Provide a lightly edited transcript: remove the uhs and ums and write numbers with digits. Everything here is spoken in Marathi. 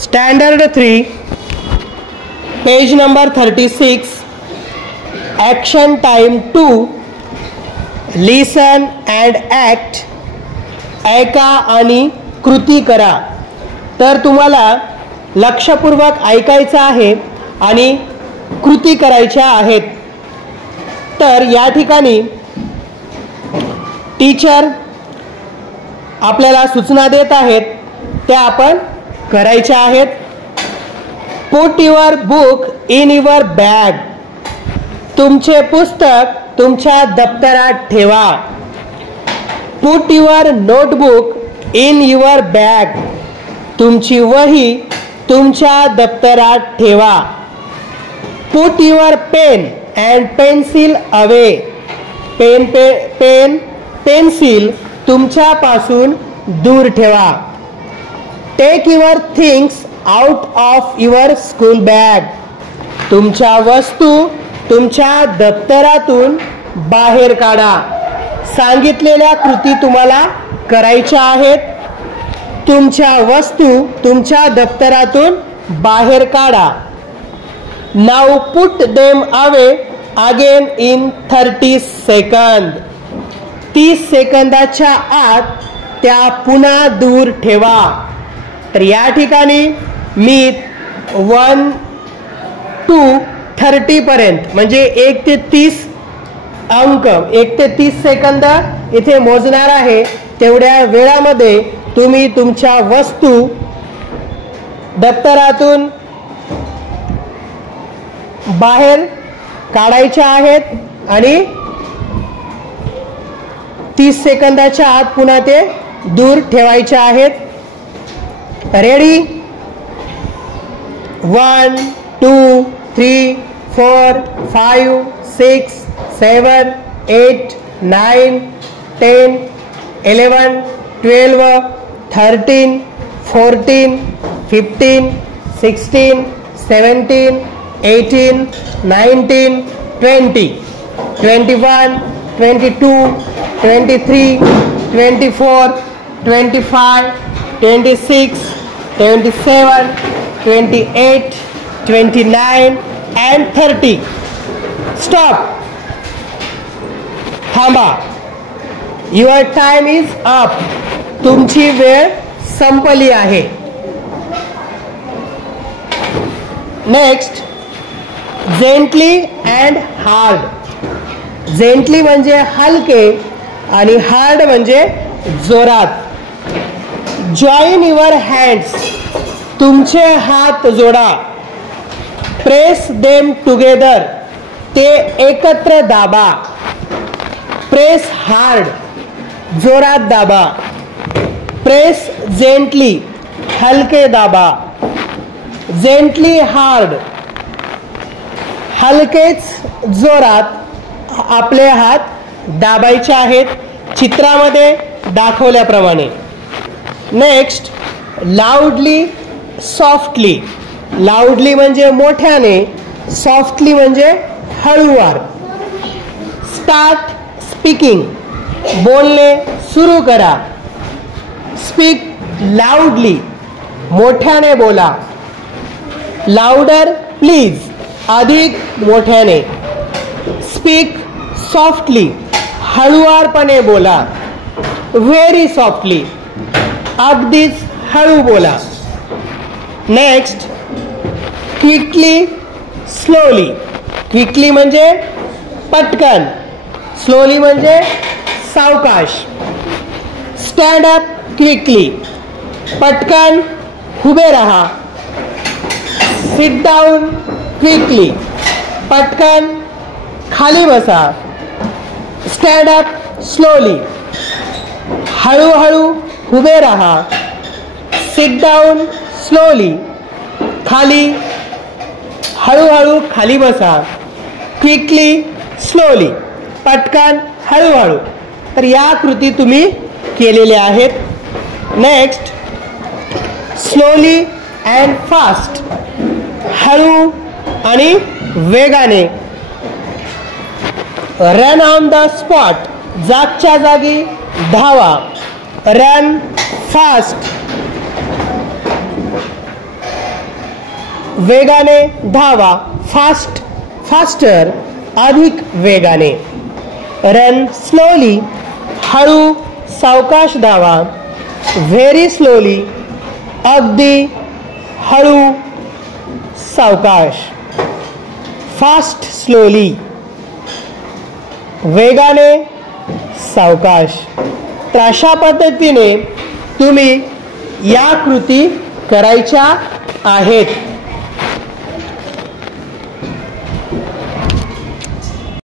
Standard 3, page number 36, action time 2, listen and act. ऐका आणि कृती करा. तर तुम्हाला लक्षपूर्वक ऐकायचं आहे आणि कृती करायच्या आहेत. तर या ठिकाणी टीचर आपल्याला सूचना देत आहेत त्या आपण करायच्या आहेत. Put your book in your bag. तुमचे पुस्तक तुमच्या दप्तरात ठेवा. Put your notebook in your bag. तुमची वही तुमच्या दप्तरात ठेवा. Put your pen and pencil away. Pencil तुमच्यापासून दूर ठेवा. Take your things out of your school bag. तुमच्या वस्तू तुमच्या दप्तरातून बाहेर काढा. सांगितलेल्या कृती तुम्हाला करायच्या आहेत. तुमच्या वस्तू तुमच्या दप्तरातून बाहेर काढा. Now put them away again in 30 second. 30 सेकंदाच्या आत त्या पुन्हा दूर ठेवा. तर या ठिकाणी मी 1 to 30 पर्यंत म्हणजे 1 ते 30 अंक 1 ते 30 सेकंद इथे मोजणार आहे. तेवढ्या वेळामध्ये तुम्ही तुमच्या वस्तू दप्तरातून बाहेर काढायच्या आहेत आणि 30 सेकंदाच्या आत पुन्हा ते दूर ठेवायचे आहेत. रेडी? 1 2 3 4 5 6 7 8 9 10 11 12 13 14 15 16 17 18 19 20 21 22 23 24 25 26 27 28 29 and 30. Stop. थांबा. Your time is up. तुमची वेळ संपली आहे. Next, gently and hard. Gently म्हणजे हलके आणि हार्ड म्हणजे जोरात. Join your hands. तुमचे हात जोडा. Press them together. ते एकत्र दाबा. Press hard. जोरात दाबा. Press gently. हलके दाबा. Gently hard. हलकेच जोरात आपले हात दाबायचे आहेत चित्रामध्ये दाखवल्याप्रमाणे. Next, लाऊडली softly. लाऊडली म्हणजे मोठ्याने, सॉफ्टली म्हणजे हळूवार. Start speaking. बोलणे सुरू करा. Speak loudly. मोठ्याने बोला. Louder please. अधिक मोठ्याने. Speak softly. हळुवारपणे बोला. Very softly. अगदीच हळू बोला. Next, quickly slowly. क्विकली म्हणजे पटकन. स्लोली म्हणजे सावकाश. Stand up quickly. पटकन उभे राहा. Sit down quickly. पटकन खाली बसा. Stand up slowly. हळूहळू उभे राहा. Sit down slowly. खाली हळूहळू खाली बसा. Quickly slowly. पटकन हळूहळू. तर या कृती तुम्ही केलेल्या आहेत. Next, slowly and fast. हळू आणि वेगाने. Run on the spot. जागच्या जागी धावा. Run fast. वेगाने धावा, फास्ट, फास्टर, अधिक वेगाने. रन स्लोली, हळू सावकाश धावा. व्हेरी स्लोली, अगदी हळू सावकाश. फास्ट स्लोली, वेगाने सावकाश. तर अशा पद्धतीने तुम्ही या कृती करायच्या आहेत.